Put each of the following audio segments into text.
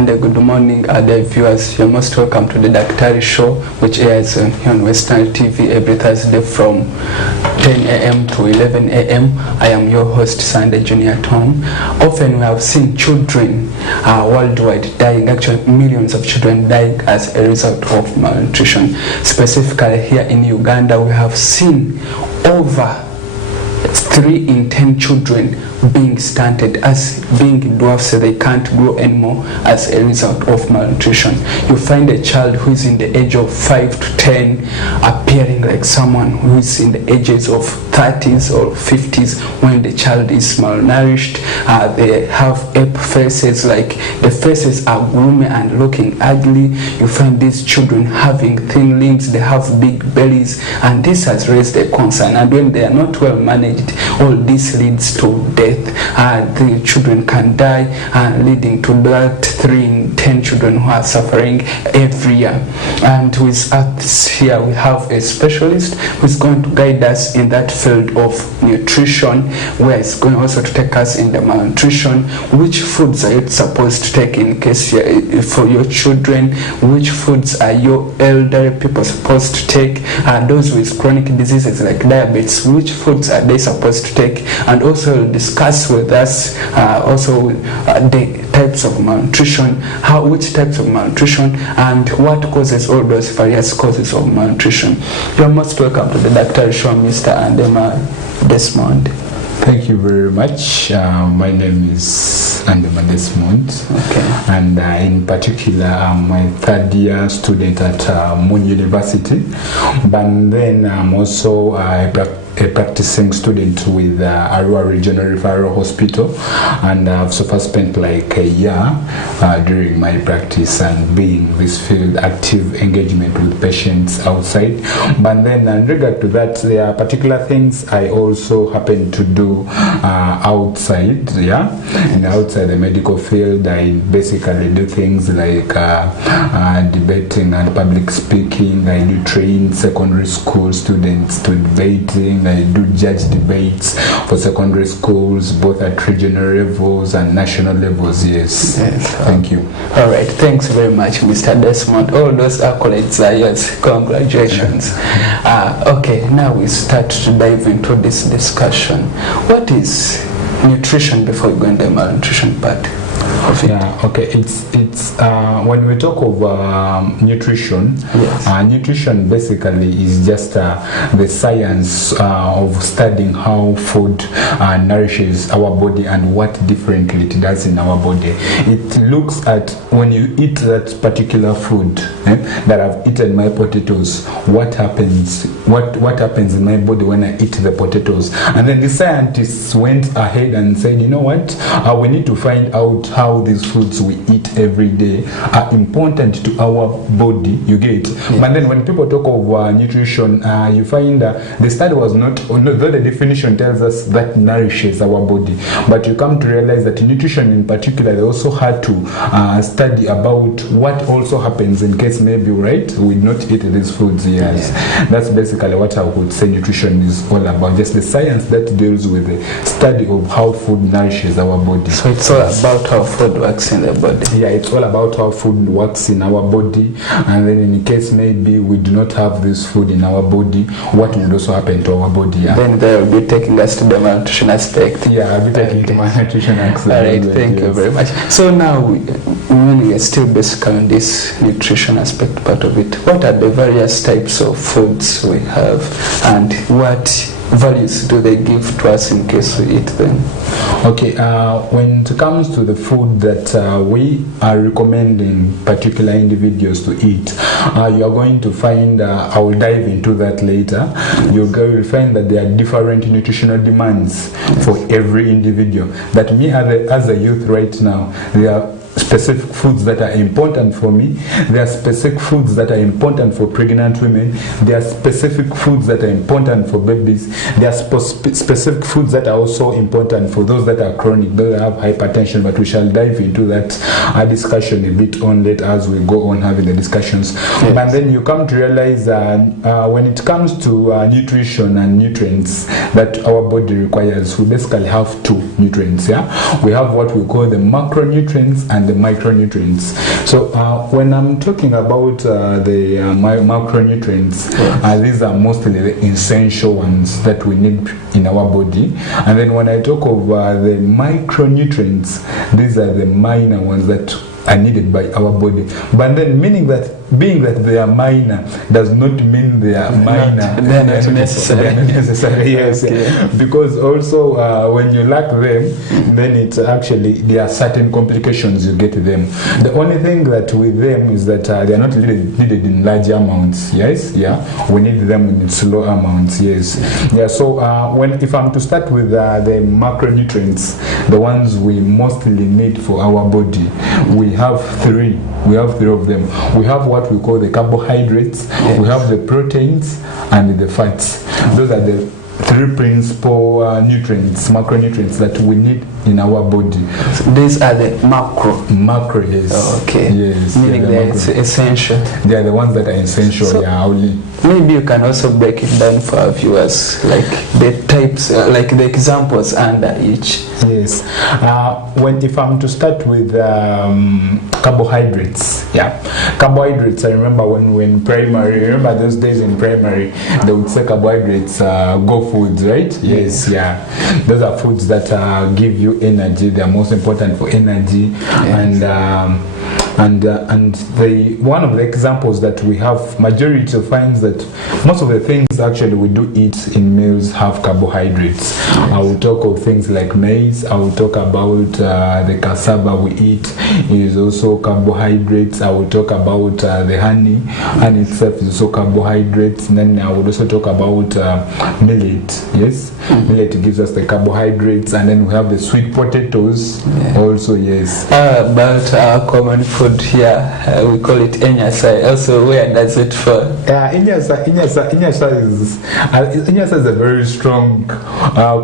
And good morning, dear viewers. You're most welcome to the DAKTARI show, which airs here on Western TV every Thursday from 10 a.m. to 11 a.m. I am your host, Sunday Junior Tom. Often we have seen children worldwide dying, actually millions of children dying as a result of malnutrition. Specifically here in Uganda, we have seen over 3 in 10 children being stunted, as being dwarfs, so they can't grow anymore as a result of malnutrition. You find a child who is in the age of 5 to 10 appearing like someone who is in the ages of 30s or 50s when the child is malnourished. They have ape faces, like the faces are gloomy and looking ugly. You find these children having thin limbs, they have big bellies, and this has raised a concern. And when they are not well managed, all this leads to death. The children can die, leading to that 3 in 10 children who are suffering every year. And with us here we have a specialist who is going to guide us in that field of nutrition, where it's going also to take us in the malnutrition. Which foods are you supposed to take in case for your children? Which foods are your elderly people supposed to take? Those with chronic diseases like diabetes, which foods are they supposed to take? And also discuss with us the types of malnutrition, which types of malnutrition, and what causes all those various causes of malnutrition. You are most welcome to the DAKTARI show, Mr. Andema Desmond. Thank you very much. My name is Andema Desmond, okay. And in particular I'm a 3rd year student at Moon University, but then I'm also a practicing student with Arua Regional Referral Hospital, and I've so far spent like a year during my practice and being this field active engagement with patients outside. But then in regard to that, there are particular things I also happen to do outside, and outside the medical field. I basically do things like debating and public speaking. I do train secondary school students to debating. I do judge debates for secondary schools, both at regional levels and national levels. Yes. Thank you. All right. Thanks very much, Mr. Desmond. All those accolades are yours. Congratulations. Okay. Now we start to dive into this discussion. What is nutrition before we go into the malnutrition part? Okay. It's when we talk of nutrition, yes. Nutrition basically is just the science of studying how food nourishes our body and what differently it does in our body. It looks at when you eat that particular food that I've eaten my potatoes, what happens in my body when I eat the potatoes. And then the scientists went ahead and said, you know what, we need to find out how these foods we eat every day are important to our body. You get it? Yes. But then when people talk of nutrition, you find the study was not, though the definition tells us that nourishes our body, but you come to realize that nutrition in particular, they also had to study about what also happens in case maybe, right, we not eat these foods. Yes. That's basically what I would say nutrition is all about, just the science that deals with the study of how food nourishes our body. So it's all about how food works in the body. Yeah, it's all about how food works in our body, and then in case maybe we do not have this food in our body, what would also happen to our body? Then they will be taking us to the malnutrition aspect. I'll be taking to malnutrition aspect. All right, thank you very much. So now, when we are still basically on this nutrition aspect part of it, what are the various types of foods we have, and what values do they give to us in case we eat them? Okay, when it comes to the food that we are recommending particular individuals to eat, you are going to find, I will dive into that later, you'll find that there are different nutritional demands for every individual. That me as a youth right now, there are specific foods that are important for me. There are specific foods that are important for pregnant women. There are specific foods that are important for babies. There are specific foods that are also important for those that are chronic, those that have hypertension, but we shall dive into that discussion a bit on later as we go on having the discussions. Yes. But then you come to realize when it comes to nutrition and nutrients that our body requires, we basically have two nutrients. We have what we call the macronutrients and the micronutrients. So when I'm talking about the macronutrients, these are mostly the essential ones that we need in our body. And then when I talk of the micronutrients, these are the minor ones that are needed by our body. But then meaning that being that they are minor does not mean they are minor. They're not necessary. They're not necessary, yes. Okay. Because also when you lack them, then it's actually there are certain complications you get them. The only thing that with them is that they are not needed in large amounts. Yes, yeah. We need them in slow amounts. Yes, yeah. So if I'm to start with the macronutrients, the ones we mostly need for our body, we have three. We have three of them. We have what we call the carbohydrates, we have the proteins, and the fats. Those are the three principal macronutrients that we need in our body. So these are the macro, yes. Oh, okay. Yes. Meaning they're essential. They are the ones that are essential. So, only. Maybe you can also break it down for our viewers, like the types, like the examples under each. Yes. If I'm to start with carbohydrates, carbohydrates. I remember when we in primary. Remember those days in primary, they would say carbohydrates go foods, right? Yes. Yeah. Those are foods that give you energy. They are most important for energy, and one of the examples that we have, majority finds that most of the things actually we do eat in meals have carbohydrates. I will talk of things like maize. I will talk about the cassava we eat is also carbohydrates. I will talk about the honey. Honey itself is also carbohydrates. And then I will also talk about millet. Yes, millet gives us the carbohydrates. And then we have the sweet potatoes also. Yes. About our common food here, we call it enyasai. Also, where does it fall? Enyasa is a very strong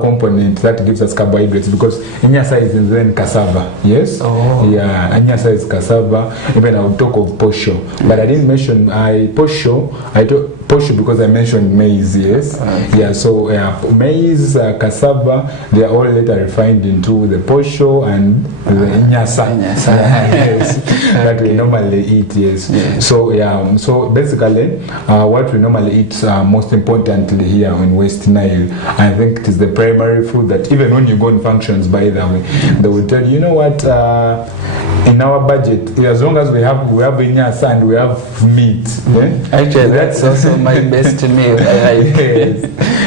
component that gives us carbohydrates, because enyasa is then cassava. Yes. Oh. Yeah. Enyasa is cassava. Even I will talk of posho, but I didn't mention posho. I talk posho because I mentioned maize. Yes. Okay. Yeah. So maize, cassava, they are all later refined into the posho and the enyasa. Yes. That we normally eat. Yes. So so basically what we normally eat most importantly here in West Nile, I think it is the primary food that even when you go on functions, by the way, they will tell you know what, in our budget, as long as we have enyasa and we have meat. Actually, that's also my best meal.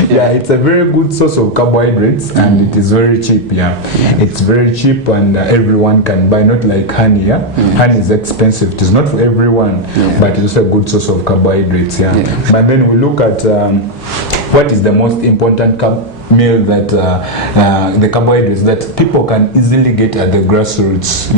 Yeah, it's a very good source of carbohydrates, and it is very cheap. It's very cheap, and everyone can buy. Not like honey. Honey is expensive. It is not for everyone, but it's also a good source of carbohydrates. But then we look at what is the most important meal that the carbohydrates that people can easily get at the grassroots.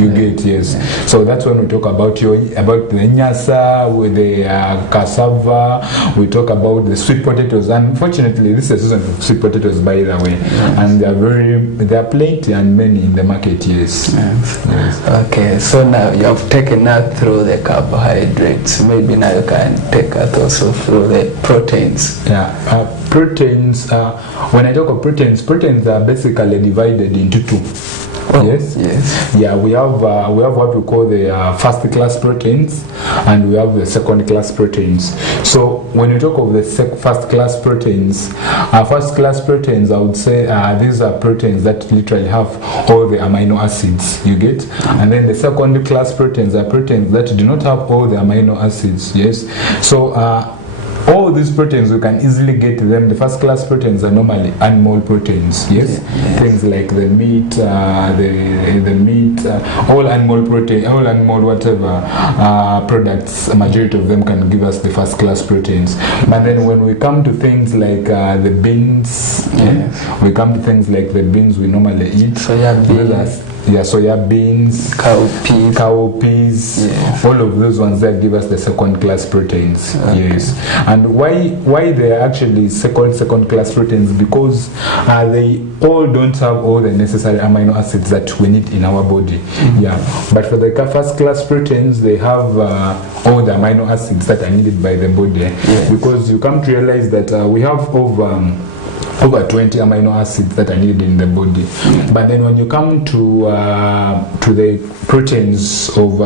Yes. So that's when we talk about the enyasa with the cassava. We talk about the sweet potatoes. Unfortunately, this is a season of sweet potatoes, by the way, and they are plenty and many in the market. Yes. Okay. So now you have taken us through the carbohydrates. Maybe now you can take us also through the proteins. Proteins. When I talk of proteins are basically divided into two. Yes. Yeah, we have what we call the first class proteins, and we have the second class proteins. So when you talk of the first class proteins, I would say these are proteins that literally have all the amino acids. You get, and then the second class proteins are proteins that do not have all the amino acids. Yes. So all these proteins, we can easily get them. The first class proteins are normally animal proteins. Yes. Things like the meat, all animal protein, all animal whatever products. A majority of them can give us the first class proteins. But then when we come to things like the beans, we come to things like the beans we normally eat. Soya beans, cowpeas, all of those ones that give us the second class proteins. Yes. And why they are actually second class proteins? Because they all don't have all the necessary amino acids that we need in our body. But for the first class proteins, they have all the amino acids that are needed by the body. Because you come to realize that we have over over 20 amino acids that are needed in the body. But then when you come to the proteins of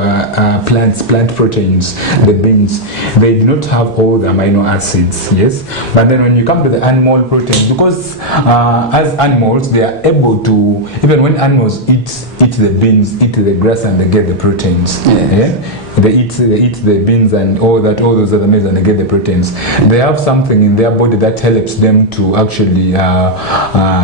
plant proteins, the beans, they do not have all the amino acids, yes. But then when you come to the animal proteins, because as animals, they are able to, even when animals eat the beans, eat the grass, and they get the proteins. Yeah? They eat the beans and all those other meals, and they get the proteins. They have something in their body that helps them to actually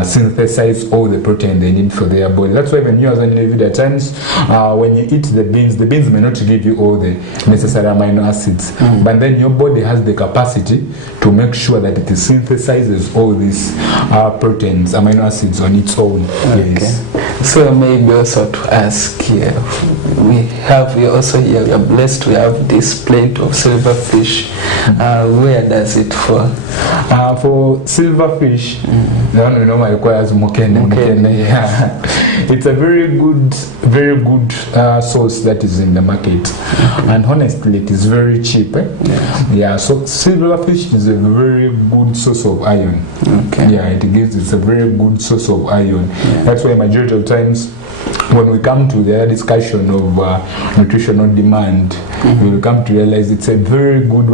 synthesize all the protein they need for their body. That's why when you as an individual, at times when you eat the beans may not give you all the necessary amino acids, but then your body has the capacity to make sure that it synthesizes all these proteins, amino acids on its own. Okay. Yes. So maybe also to ask here, we also here, we are blessed, we have this plate of silverfish. Where does it fall? For silverfish, the one we normally call as mukene. Yeah. It's a very good source that is in the market, and honestly, it is very cheap. Yeah. So silverfish is a very good source of iron. Okay. Yeah, it's a very good source of iron. Yeah. That's why majority of times when we come to the discussion of nutritional demand, we will come to realize it's a very good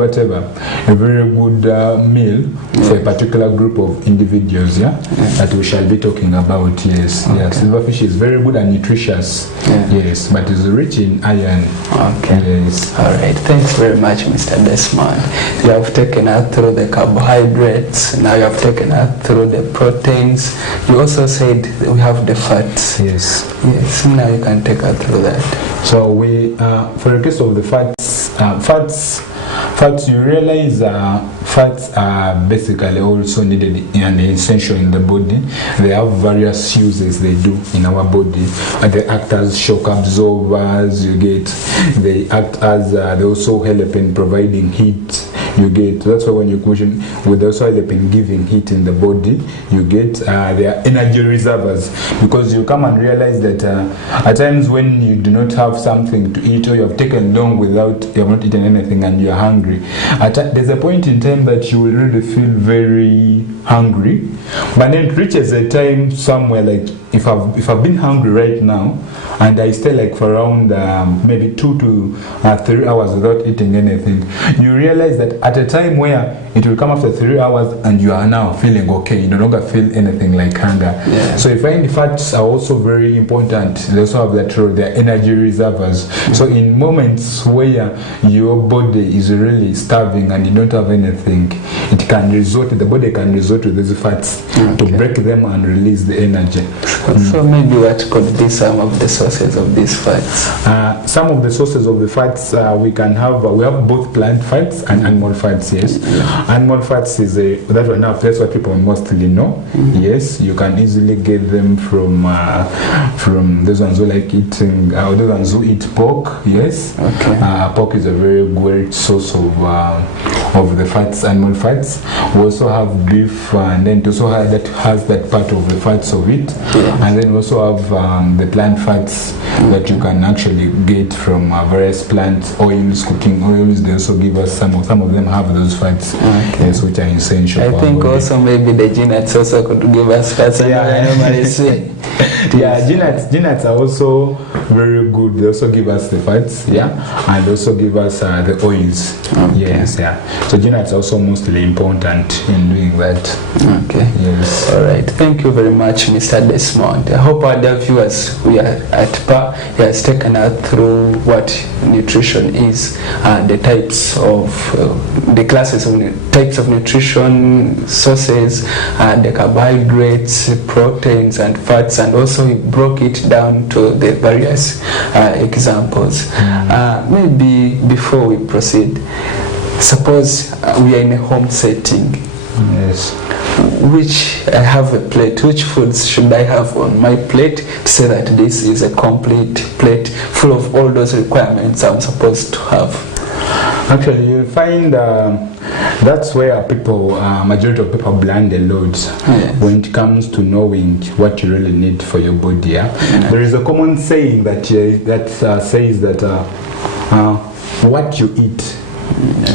meal for a particular group of individuals, that we shall be talking about. Yes. Okay. Yeah, silverfish is very good and nutritious. Yes, but it's rich in iron. Okay. Yes. All right. Thanks very much, Mr. Desmond. You have taken us through the carbohydrates. Now you have taken us through the proteins. You also said we have the fats. Yes. Yes. Now you can take us through that. So we, for the case of the fats, you realize fats are basically also needed and essential in the body. They have various uses they do in our body. They act as shock absorbers. They act as they also help in providing heat. That's why when you question, with also help in giving heat in the body, they are energy reservoirs, because you come and realize that at times when you do not have something to eat, or you have taken long you have not eaten anything and you are hungry, there's a point in time that you will really feel very hungry, but then it reaches a time somewhere like, if I've been hungry right now and I stay like for around maybe 2 to 3 hours without eating anything, you realize that at a time where it will come after 3 hours and you are now feeling okay, you no longer feel anything like hunger. Yeah. So you find fats are also very important. They also have that role. They're energy reservoirs. So in moments where your body is really starving and you don't have anything, the body can resort to these fats to break them and release the energy. So maybe what could be some of the sources of these fats? Some of the sources of the fats we have both plant fats and animal fats. Yes. Animal fats is that's what people mostly know. Yes, you can easily get them from those ones who like eating, those ones who eat pork. Yes. Okay. Pork is a very great source of the fats, animal fats. We also have beef, and then it also has that part of the fats of it. And then we also have the plant fats that you can actually get from various plant oils, cooking oils. They also give us some of them have those fats, yes, which are essential. I think also maybe the GNATs also could give us fats. I normally say. GNATs are also very good. They also give us the fats, and also give us the oils. Yes, So GNATs are also mostly important in doing that. Okay. Yes. All right. Thank you very much, Mr. Desmond. I hope our dear viewers, we are at par. He has taken us through what nutrition is, the types of the classes of types of nutrition sources, the carbohydrates, proteins, and fats, and also he broke it down to the various examples. Maybe before we proceed, suppose we are in a home setting. Yes. Which I have a plate. Which foods should I have on my plate to say that this is a complete plate full of all those requirements I'm supposed to have? Actually, you'll find that's where majority of people blind a lot when it comes to knowing what you really need for your body. There is a common saying that says that what you eat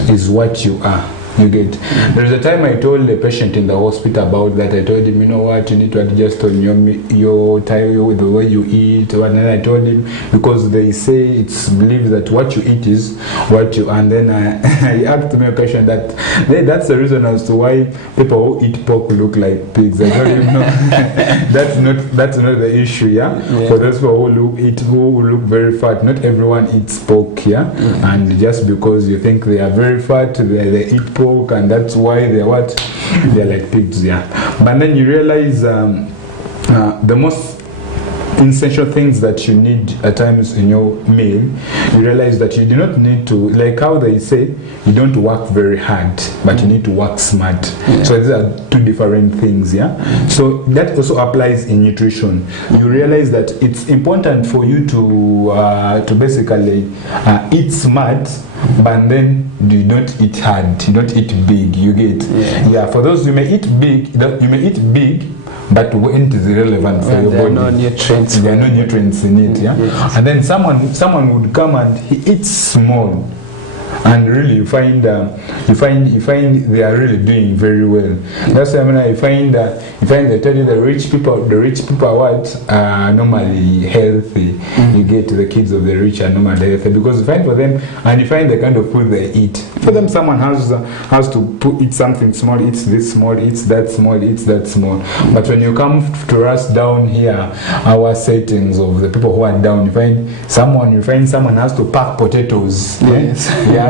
is what you are. You get. There's a time I told a patient in the hospital about that. I told him, you know what, you need to adjust on your time, the way you eat. And then I told him, because they say it's believed that what you eat is what you. And then I asked me a question that's the reason as to why people who eat pork look like pigs. I don't even know. that's not the issue. Yeah. For those people who look very fat, not everyone eats pork. Yeah. And just because you think they are very fat, they eat pork, and that's why they're like pigs. Yeah. But then you realize the most essential things that you need at times in your meal, you realize that you do not need to, like how they say, you don't work very hard, but you need to work smart. So these are two different things. Yeah. So that also applies in nutrition. You realize that it's important for you to basically eat smart, but then you don't eat hard, you don't eat big. You get. For those, you may eat big, but when it is irrelevant for your body. There are no nutrients in it. And then someone would come and he eats small, and really you find they are really doing very well. That's why you find they tell you the rich people are normally healthy. You get the kids of the rich are normally healthy, because you find for them, and you find the kind of food they eat. For them, someone has to eat something small, eats this small, eats that small, eats that small. But when you come to us down here, our settings of the people who are down, you find someone has to pack potatoes.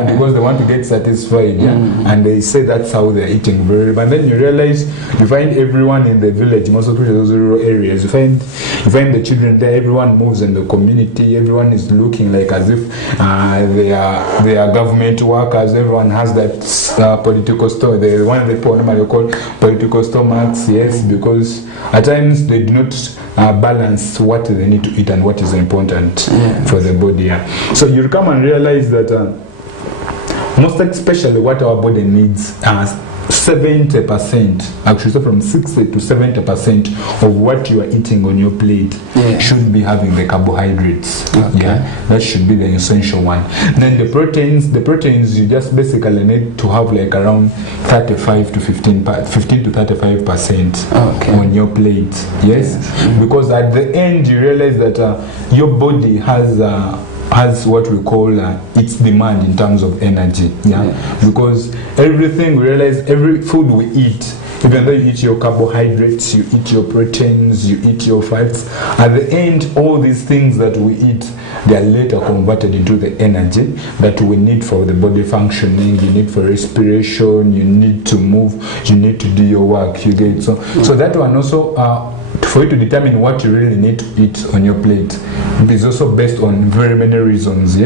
Because they want to get satisfied. And they say that's how they're eating very. But then you realize, you find everyone in the village, most of those rural areas, you find the children there, everyone moves in the community, everyone is looking like as if they are government workers. Everyone has that political store. The one they normally call political stomachs. Yes, because at times they do not balance what they need to eat and what is important for the body. So you come and realize that most especially what our body needs are 70%, actually, so from 60 to 70% of what you are eating on your plate should be having the carbohydrates. That should be the essential one. Then the proteins you just basically need to have like around 35 to 15 to 35% on your plate. Because at the end you realize that your body has what we call its demand in terms of energy. Because everything, we realize, every food we eat, even though you eat your carbohydrates, you eat your proteins, you eat your fats, at the end, all these things that we eat, they are later converted into the energy that we need for the body functioning. You need for respiration, you need to move, you need to do your work. You get so that one also. For you to determine what you really need to eat on your plate, it is also based on very many reasons.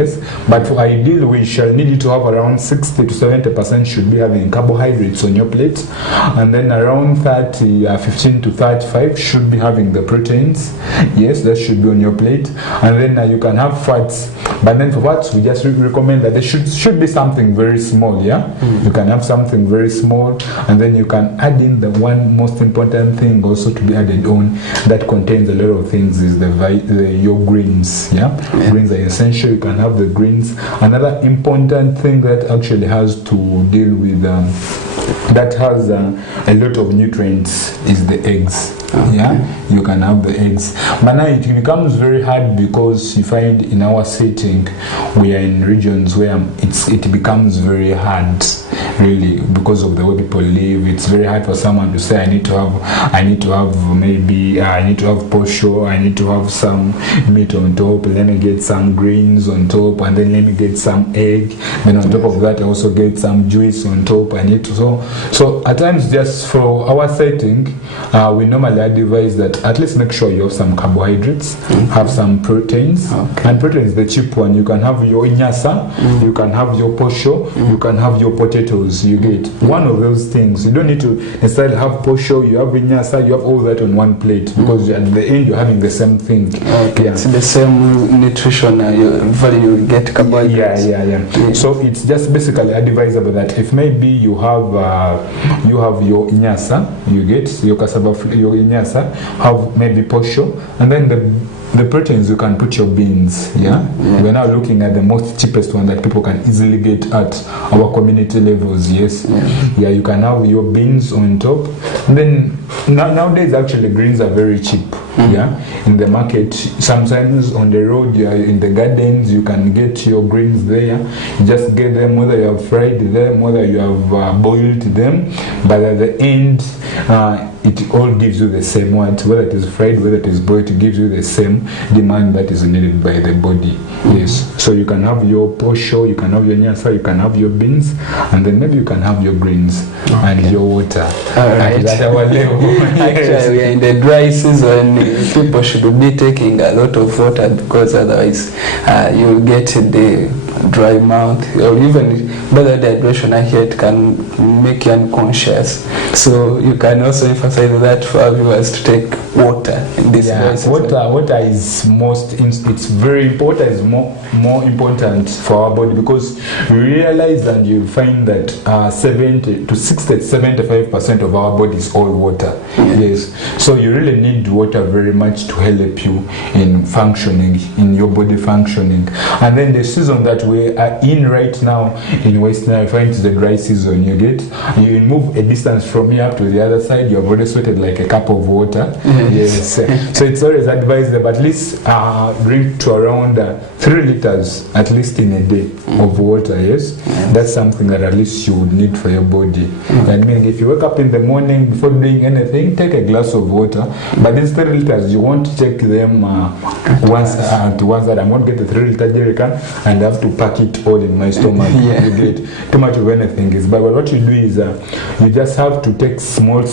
But for ideal, we shall need you to have around 60 to 70% should be having carbohydrates on your plate, and then around 15 to 35 should be having the proteins. That should be on your plate, and then you can have fats. But then for fats, we just recommend that there should be something very small. You can have something very small, and then you can add in the one most important thing also to be added on that contains a lot of things is your greens. Greens are essential. You can have the greens. Another important thing that actually has to deal with that has a lot of nutrients is the eggs. You can have the eggs, but now it becomes very hard because you find in our setting we are in regions where it becomes very hard, really, because of the way people live. It's very hard for someone to say I need to have posho, I need to have some meat on top, let me get some greens on top, and then let me get some egg, then on top of that I also get some juice on top. I need to so at times, just for our setting, we normally advise that at least make sure you have some carbohydrates, have some proteins, and protein is the cheap one. You can have your inyasa, you can have your posho, you can have your potatoes. You get one of those things. You don't need to necessarily have posho, you have inyasa, you have all that on one plate, because at the end you're having the same thing. It's the same nutrition value, you get carbohydrates. So it's just basically advisable that if maybe you have your inyasa, you get your cassava, your nyasa, have maybe posho, and then the proteins you can put your beans. We're now looking at the most cheapest one that people can easily get at our community levels. You can have your beans on top. And then nowadays actually greens are very cheap. In the market, sometimes on the road, in the gardens, you can get your greens there. You just get them, whether you have fried them, whether you have boiled them, but at the end it all gives you the same one, whether it is fried, whether it is boiled, it gives you the same demand that is needed by the body. So you can have your posho, you can have your nyasa, you can have your beans, and then maybe you can have your greens and your water. Alright. At our level. Actually, we are in the dry season. People should be taking a lot of water, because otherwise you'll get the dry mouth, or even better dehydration. I hear it can make you unconscious. So you can also emphasize that for our viewers to take water in this dry season. Water is it's very important. It's more important for our body, because we realize and you find that 70 to 60 75% of our body is all water. So you really need water very much to help you in functioning, in your body functioning. And then the season that we are in right now in Western, I find it's the dry season. You move a distance from here up to the other side, you have already sweated like a cup of water. So it's always advised that at least drink to around 3 liters at least in a day of water. That's something that at least you would need for your body. I mean, if you wake up in the morning before doing anything, take a glass of water, but these 3 liters you won't check them once that I'm going to get the 3 liter jerry can and have to pack it all in my stomach. You get too much of anything. But what you do is you just have to take small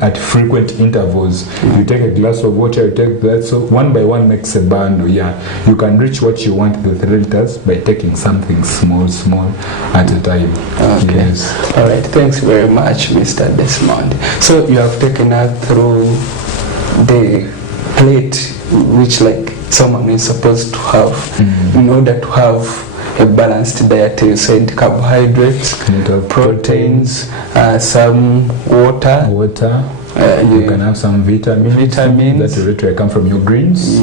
at frequent intervals. You take a glass of water, you take that, so one by one makes a bundle. You can reach what you want, the 3 liters, by taking something small at a time. Alright, thanks very much, Mr. Desmond. So you have taken us through the plate which like someone is supposed to have in order to have a balanced diet. You said carbohydrates, proteins, some water. You can have some vitamins that usually come from your greens.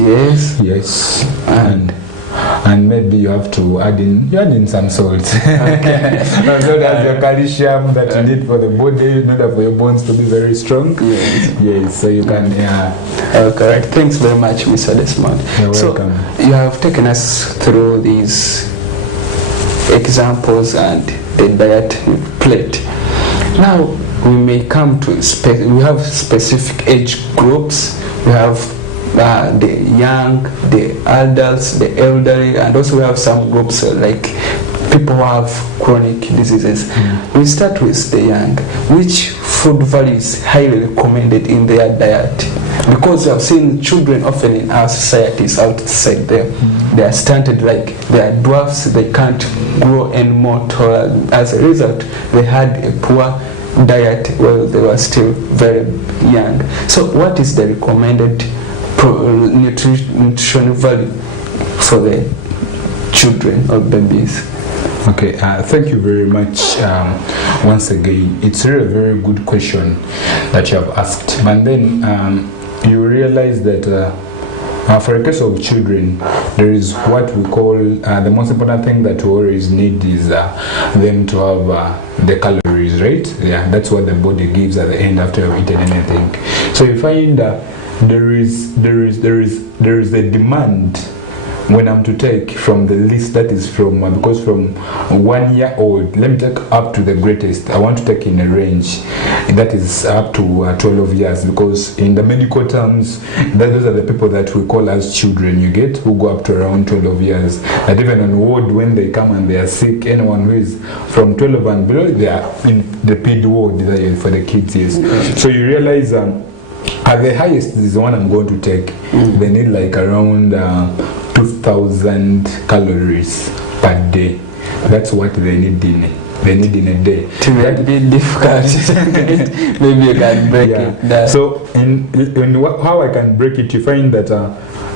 And maybe you have to add in some salt. So that's your calcium that you need for the body, in order for your bones to be very strong. So you can correct. Thanks very much, Mr. Desmond. You're welcome. You have taken us through these examples and the diet plate. Now we may come to we have specific age groups. We have the young, the adults, the elderly, and also we have some groups like people who have chronic diseases. We start with the young. Which food value is highly recommended in their diet? Because we have seen children often in our societies outside there, they are stunted, like they are dwarfs, they can't grow anymore taller. As a result, they had a poor diet while they were still very young. So what is the recommended nutrition value for the children or babies? Thank you very much once again. It's really a very good question that you have asked. And then you realize that for a case of children, there is what we call the most important thing that we always need is them to have the calories, right? That's what the body gives at the end after you've eaten anything. So you find there is a demand when I'm to take from the list that is from because from 1 year old, let me take up to the greatest. I want to take in a range that is up to 12 years, because in the medical terms, those are the people that we call as children, who go up to around 12 years. And even on ward, when they come and they are sick, anyone who is from 12 and below, they are in the ped ward for the kids. So you realize at the highest is the one I'm going to take. They need like around 2,000 calories per day. That's what they need in a day. To make it difficult. Maybe you can break it down. So in how I can break it, you find that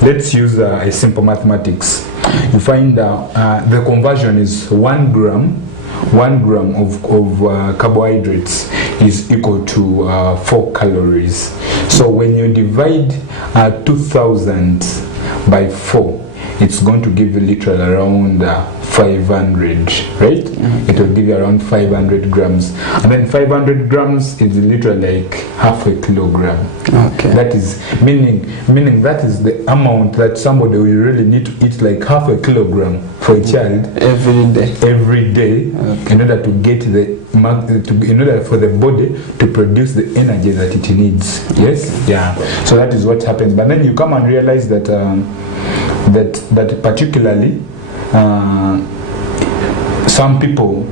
let's use a simple mathematics. You find the conversion is 1 gram 1 gram of carbohydrates is equal to 4 calories. So when you divide 2,000 by 4, it's going to give you literally around 500, right? It will give you around 500 grams. And then 500 grams is literally like half a kilogram. Okay. That is meaning that is the amount that somebody will really need to eat, like half a kilogram for a child every day okay. in order to get in order for the body to produce the energy that it needs. Yes? Yeah. So that is what happens. But then you come and realize that that particularly some people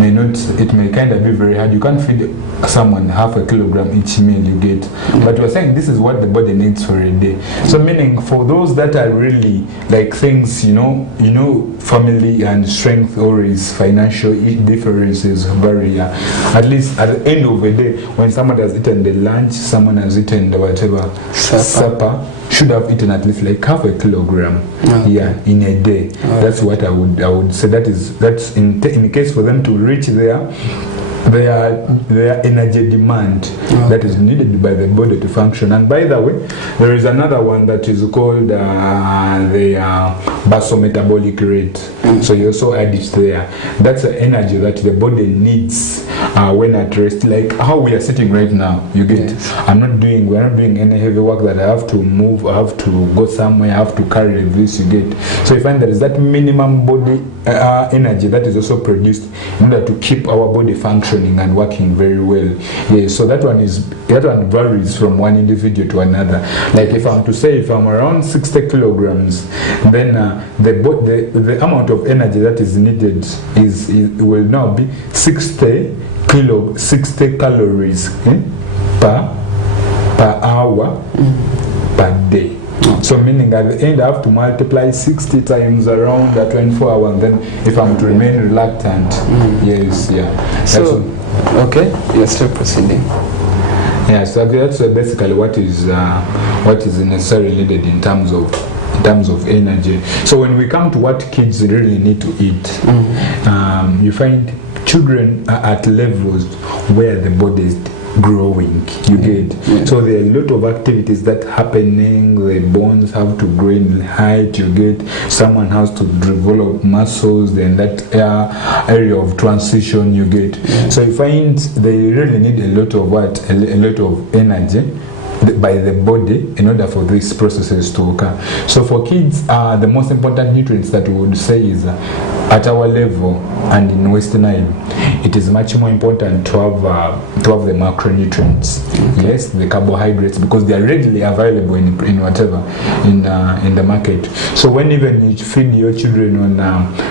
may not, it may kind of be very hard. You can't feed someone half a kilogram each meal you get, but we're saying this is what the body needs for a day. So meaning for those that are really like things, you know family and strength always financial differences vary. At least at the end of the day, when someone has eaten the lunch, someone has eaten the whatever supper, should have eaten at least like half a kilogram in a day. That's what I would say. That's in case for them to reach their energy demand that is needed by the body to function. And by the way, there is another one that is called the basal metabolic rate. So you also add it there. That's the energy that the body needs when at rest, like how we are sitting right now. You get? Yes. We're not doing any heavy work that I have to move, I have to go somewhere, I have to carry this. You get? So you find there is that minimum body energy that is also produced in order to keep our body functioning and working very well. Yeah, so that one varies from one individual to another. Like if I'm to say if I'm around 60 kilograms, then the amount of energy that is needed will now be 60 calories per hour per day. So meaning at the end I have to multiply 60 times around 24 hours, and then if I'm to remain reluctant, yes, yeah. So okay, you're still proceeding. Yeah, so that's basically what is necessarily needed in terms of energy. So when we come to what kids really need to eat, you find children are at levels where the body is growing, you get. So there are a lot of activities that happening. The bones have to grow in height, you get. Someone has to develop muscles, then that area of transition, you get. So you find they really need a lot of energy by the body in order for these processes to occur. So for kids, the most important nutrients that we would say is at our level and in Western Isle, it is much more important to have the macronutrients, yes, the carbohydrates, because they are readily available in the market. So when even you feed your children on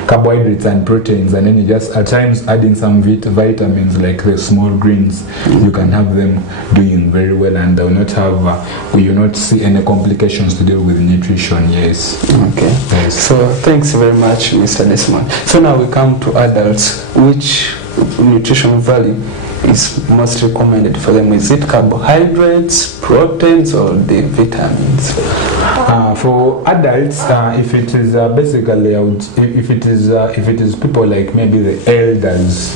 carbohydrates and proteins, and then you just at times adding some vitamins like the small greens, you can have them doing very well, and they will not you will not see any complications to deal with nutrition. Yes. Okay. Yes. So thanks very much, Mr. Desmond. So now we come to adults. Which nutrition value is most recommended for them? Is it carbohydrates, proteins, or the vitamins? For adults, if it is basically, if it is people like maybe the elders,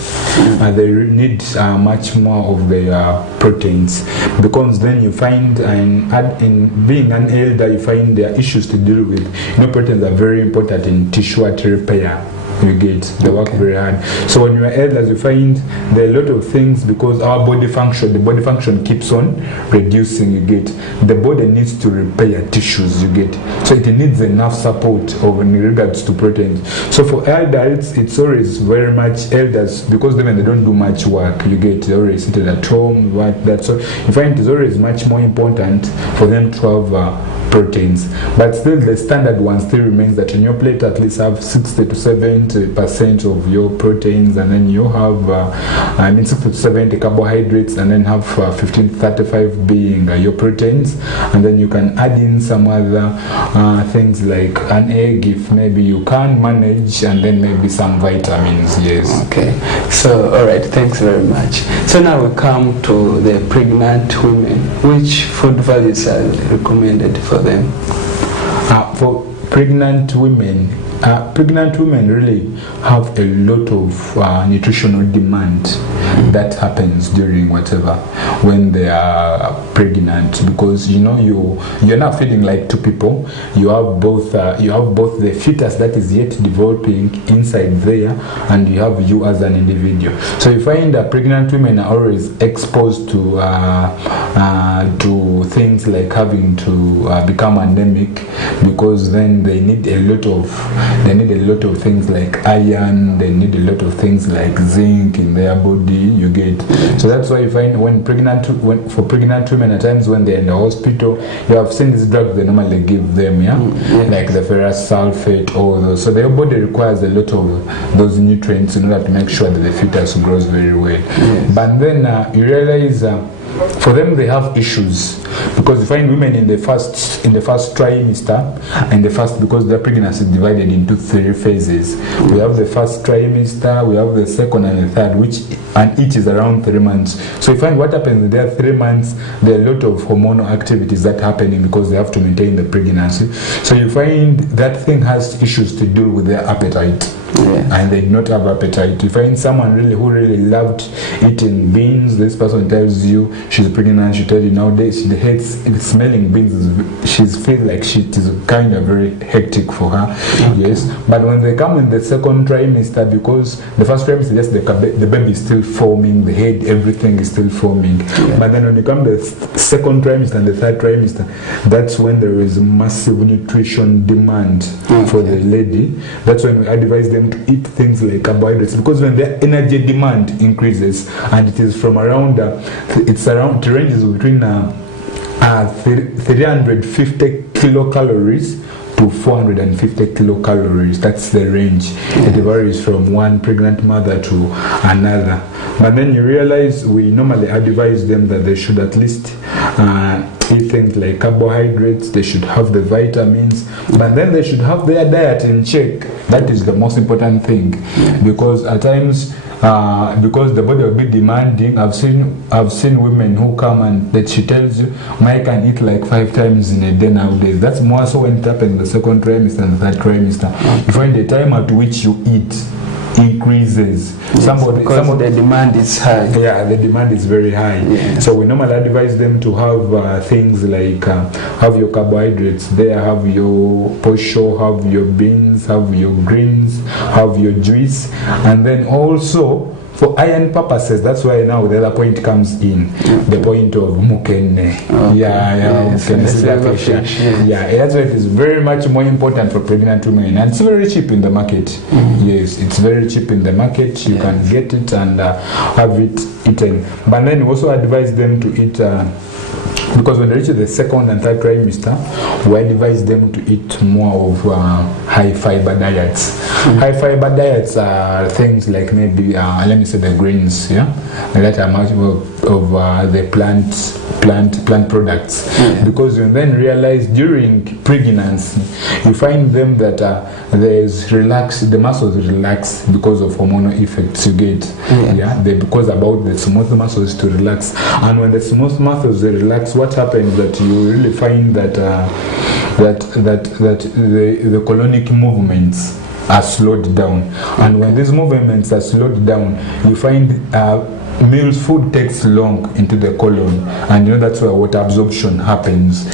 they need much more of the proteins, because then you find in being an elder, you find there are issues to deal with. Proteins are very important in tissue repair. You get, they work very hard. So when you are elders, you find there are a lot of things, because the body function keeps on reducing. You get, the body needs to repair tissues. You get, so it needs enough support in regards to proteins. So for adults, it's always very much elders, because they don't do much work. You get, they always sit at home. So you find it's always much more important for them to have proteins, but still the standard one still remains that in your plate at least have 60 to 70% of your proteins, and then you have 60 to 70 carbohydrates, and then have 15 to 35 being your proteins, and then you can add in some other things like an egg if maybe you can manage, and then maybe some vitamins. Yes. Okay. So alright, thanks very much. So now we come to the pregnant women. Which food values are recommended for them? For pregnant women, pregnant women really have a lot of nutritional demand that happens during whatever when they are pregnant, because you're not feeding like two people. You have both the fetus that is yet developing inside there, and you have you as an individual. So you find that pregnant women are always exposed to things like having to become anemic, because then they need a lot of things like iron, they need a lot of things like zinc in their body, you get. So that's why you find for pregnant women, at times when they're in the hospital, you have seen these drugs they normally give them, like the ferrous sulfate, all those. So their body requires a lot of those nutrients in order to make sure that the fetus grows very well. But then you realize for them they have issues, because you find women in the first trimester, and because their pregnancy is divided into 3 phases. We have the first trimester, we have the second and the third, and each is around 3 months. So you find what happens in their 3 months, there are a lot of hormonal activities that are happening because they have to maintain the pregnancy. So you find that thing has issues to do with their appetite. And they do not have appetite. You find someone who really loved eating beans, this person tells you she's pregnant, she tells you nowadays she hates smelling beans. She feels like it is kind of very hectic for her. Yes, but when they come in the second trimester, because the first trimester just the baby is still forming, the head, everything is still forming. But then when you come to the second trimester and the third trimester, that's when there is massive nutrition demand for the lady. That's when we advise them to eat things like carbohydrates, because when their energy demand increases, and it is from around it ranges between 350 kilocalories to 450 kilocalories. That's the range. It varies from one pregnant mother to another. But then you realize we normally advise them that they should at least eat things like carbohydrates, they should have the vitamins, but then they should have their diet in check. That is the most important thing, because at times because the body will be demanding. I've seen women who come and that she tells you, I can eat like 5 times in a day nowadays. That's more so when it happens in the second trimester and the third trimester. You find the time at which you eat increases. Because the demand is high. Yeah, the demand is very high. So we normally advise them to have things like have your carbohydrates there, have your posho, have your beans, have your greens, have your juice, and then also for iron purposes. That's why now the other point comes in, the point of mukene. That's why it is very much more important for pregnant women, and it's very cheap in the market. Yes, it's very cheap in the market. You can get it and have it eaten. But then we also advise them to eat because when they reach the second and third trimester, we advise them to eat more of high fiber diets. High fiber diets are things like maybe let me say the greens, that are much more of the plant products. Because you then realize during pregnancy, you find them that the muscles relax because of hormonal effects you get. Because about the smooth muscles to relax, and when the smooth muscles they relax, what happens that you really find that the colonic movements are slowed down, and when these movements are slowed down, you find food takes long into the colon, and that's where water absorption happens.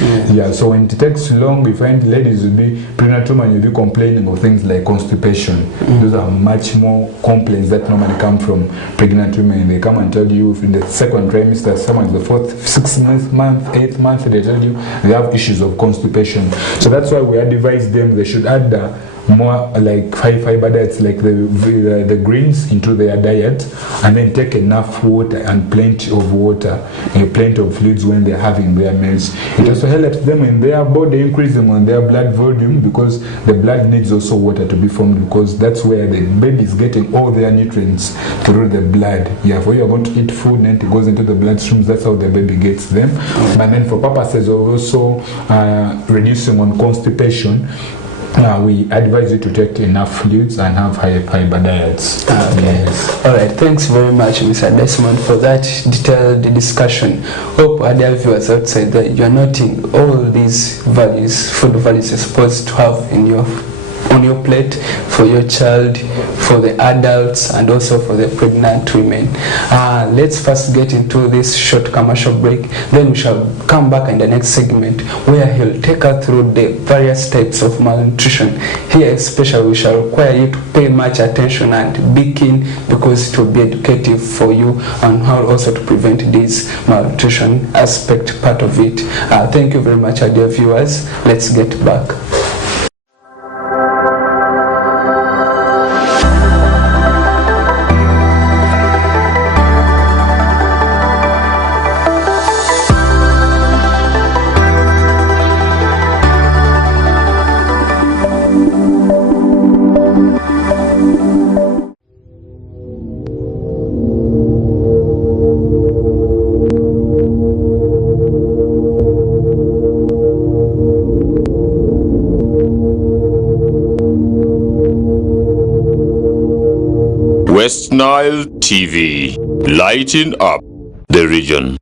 So when it takes long, we find ladies will be pregnant women will be complaining of things like constipation. Those are much more complaints that normally come from pregnant women. They come and tell you in the second trimester, someone in the 4th, 6th month, 8th month, they tell you they have issues of constipation. So that's why we advise them they should add more like high fiber diets like the greens into their diet, and then take enough water and plenty of water and plenty of fluids when they're having their meals. It also helps them in their body, increase them on their blood volume, because the blood needs also water to be formed, because that's where the baby is getting all their nutrients through the blood. When you're going to eat food and it goes into the bloodstreams, that's how the baby gets them. And then for purposes of also reducing on constipation, we advise you to take enough fluids and have high fiber diets. Alright, thanks very much, Mr. Desmond, for that detailed discussion. Hope our dear viewers outside that you are noting all these values, food values you're supposed to have in your on your plate for your child, for the adults, and also for the pregnant women. Let's first get into this short commercial break, then we shall come back in the next segment where he'll take us through the various types of malnutrition. Here especially we shall require you to pay much attention and be keen, because it will be educative for you on how also to prevent this malnutrition aspect part of it. Thank you very much, dear viewers. Let's get back. West Nile TV, lighting up the region.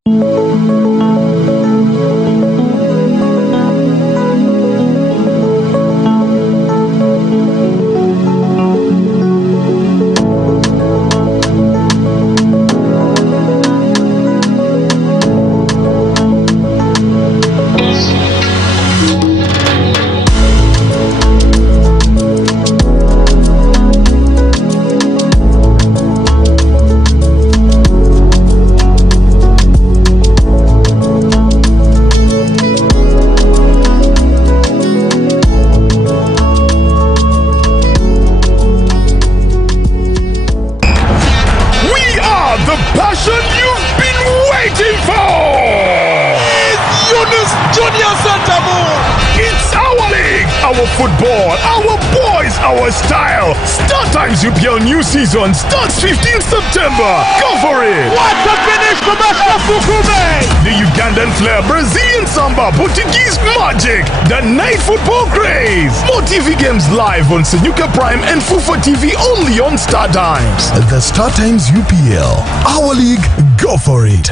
Football, our boys, our style. Star Times UPL new season starts 15th September. Go for it! What a finish from Fukume! The Ugandan flair, Brazilian samba, Portuguese magic, the night football craze. More TV games live on Senyuka Prime and Fufa TV only on Star Times. The Star Times UPL, our league, go for it.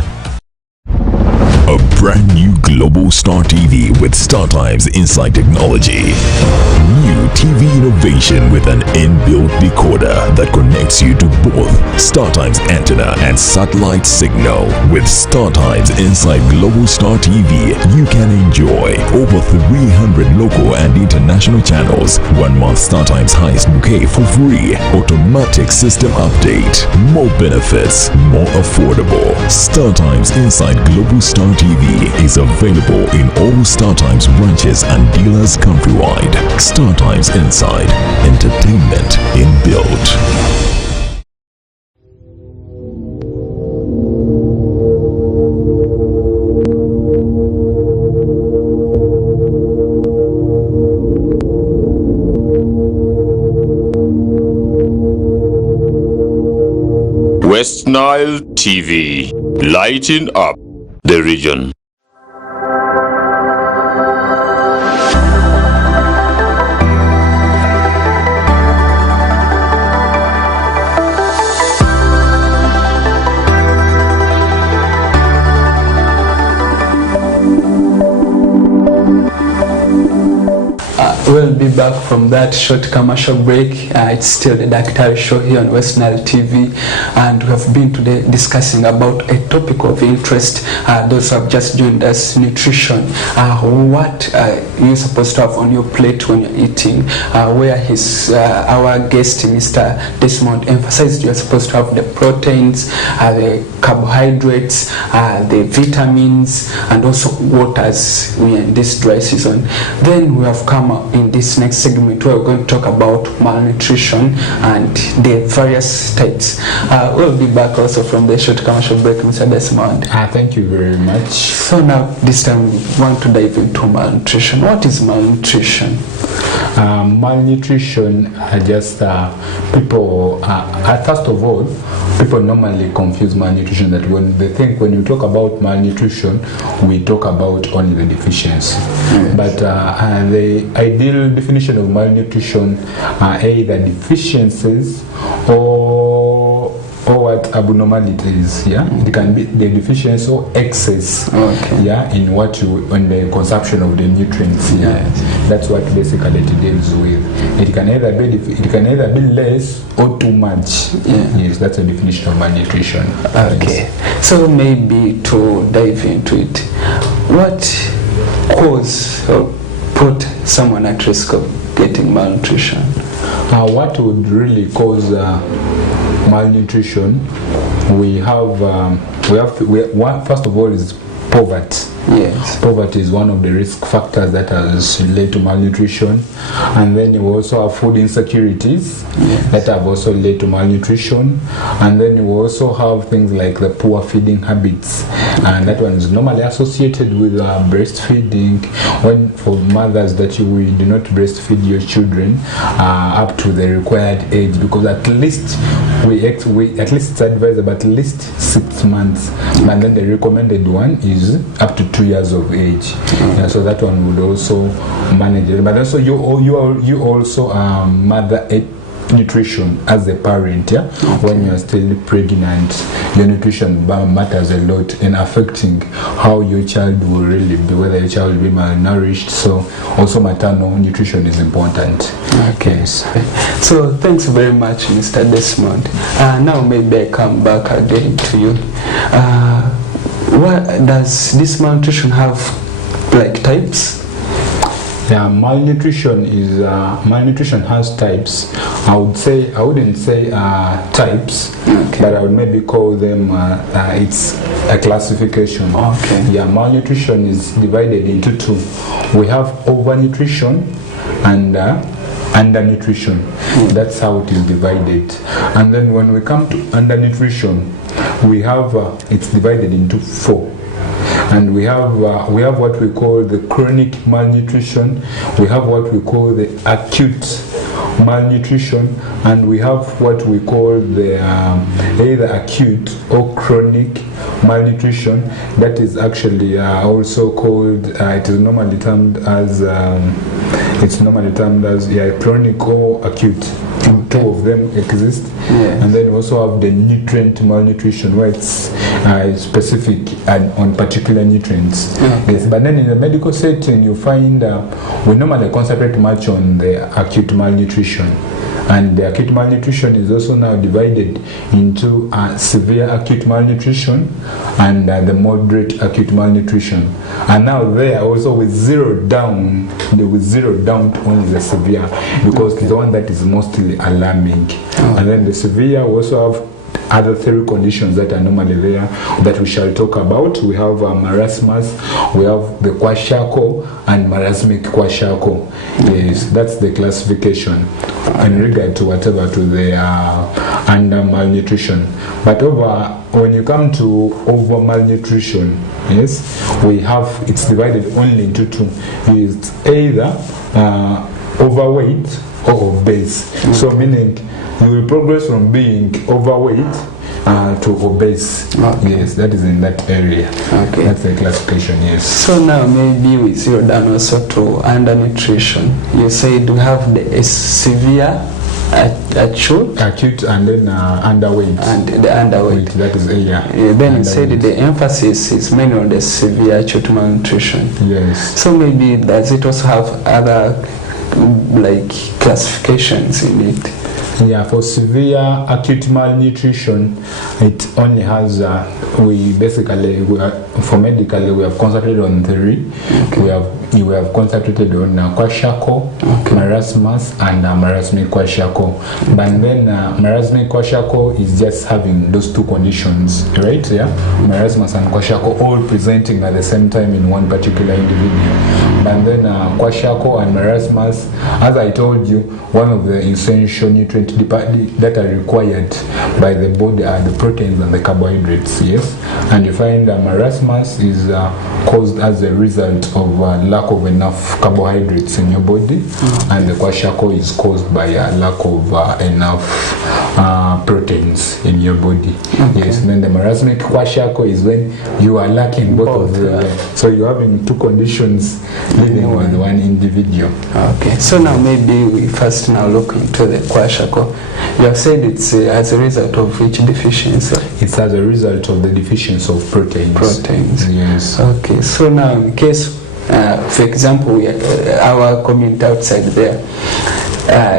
A brand new Global Star TV with StarTimes Inside Technology. New TV innovation with an inbuilt decoder that connects you to both StarTimes antenna and satellite signal. With StarTimes Inside Global Star TV, you can enjoy over 300 local and international channels, 1 month StarTimes highest bouquet for free, automatic system update, more benefits, more affordable. StarTimes Inside Global Star TV is available in all StarTimes branches and dealers countrywide. StarTimes Inside, entertainment inbuilt. West Nile TV, lighting up the region. We'll be back from that short commercial break. It's still the Daktari show here on West Nile TV, and we have been today discussing about a topic of interest. Those who have just joined us, nutrition. What you're supposed to have on your plate when you're eating. Where our guest, Mr. Desmond, emphasized you're supposed to have the proteins, the carbohydrates, the vitamins, and also waters in this dry season. Then we have come up in this next segment where we're going to talk about malnutrition and the various types. We'll be back also from the short commercial break, Mr. Desmond. Thank you very much. So now this time we want to dive into malnutrition. What is malnutrition? Malnutrition are just people, first of all, people normally confuse malnutrition, that when they think when you talk about malnutrition, we talk about only the deficiency. Yes. But the ideal definition of malnutrition are either deficiencies or or what abnormalities, yeah. It can be the deficiency or excess, yeah, in the consumption of the nutrients, yeah. Yes. That's what basically it deals with. It can either be less or too much. Yeah. Yes, that's a definition of malnutrition. Okay. Yes. So maybe to dive into it, what cause or put someone at risk of getting malnutrition? What would really cause malnutrition? First of all is poverty. Yes. Poverty is one of the risk factors that has led to malnutrition, and then you also have food insecurities that have also led to malnutrition, and then you also have things like the poor feeding habits, and that one is normally associated with breastfeeding. When for mothers that you do not breastfeed your children up to the required age, because at least it's advisable at least 6 months, and then the recommended one is up to 2 years of age. Yeah, so that one would also manage it. But also you also mother nutrition as a parent, yeah. When you are still pregnant, your nutrition matters a lot in affecting how your child will really be, whether your child will be malnourished. So also maternal nutrition is important. Okay. Yes. So thanks very much, Mr. Desmond. Now maybe I come back again to you. What does this malnutrition have, like, types? Yeah, malnutrition has types. I wouldn't say types, but I would maybe call them it's a classification. Okay. Yeah, malnutrition is divided into two. We have overnutrition and undernutrition. That's how it is divided. And then when we come to undernutrition, we have it's divided into four. And we have what we call the chronic malnutrition, we have what we call the acute malnutrition, and we have what we call the either acute or chronic malnutrition. That is actually also called it is normally termed as chronic or acute. Two of them exist. Yes. And then we also have the nutrient malnutrition, where it's specific and on particular nutrients. Yes. But then in the medical setting, you find we normally concentrate much on the acute malnutrition. And the acute malnutrition is also now divided into severe acute malnutrition and the moderate acute malnutrition. And now there also we zero down to only the severe, because it's the one that is mostly alarming. And then the severe, we also have other three conditions that are normally there that we shall talk about. We have marasmus, we have the kwashiorkor and marasmic kwashiorkor. Yes, that's the classification in regard to whatever to the under malnutrition. But when you come to over malnutrition, yes, we have it's divided only into two. It's either overweight or obese. So meaning you will progress from being overweight to obese. Yes, that is in that area. Okay. That's the classification, yes. So now maybe we zero down also to undernutrition. You said we have the severe, acute and then underweight. And the underweight. That is then you said the emphasis is mainly on the severe acute malnutrition. Yes. So maybe does it also have other like classifications in it? Yeah, for severe acute malnutrition, it only has for medically we have concentrated on three. We have concentrated on kwashiorkor, marasmus, and marasmic kwashiorkor. But then marasmic kwashiorkor is just having those two conditions, right? Yeah, marasmus and kwashiorkor all presenting at the same time in one particular individual. But then kwashiorkor and marasmus, as I told you, one of the essential nutrients that are required by the body are the proteins and the carbohydrates. Yes, and you find marasmus is caused as a result of lack of enough carbohydrates in your body, and the kwashiorkor is caused by a lack of enough protein. proteins in your body. Yes, and then the marasmic kwashiorkor is when you are lacking both of them. So you're having two conditions living with one individual. Okay, so now maybe we first now look into the kwashiorkor. You have said it's as a result of which deficiency? It's as a result of the deficiency of proteins. Proteins. Yes. Okay, so now in case, for example, our community outside there,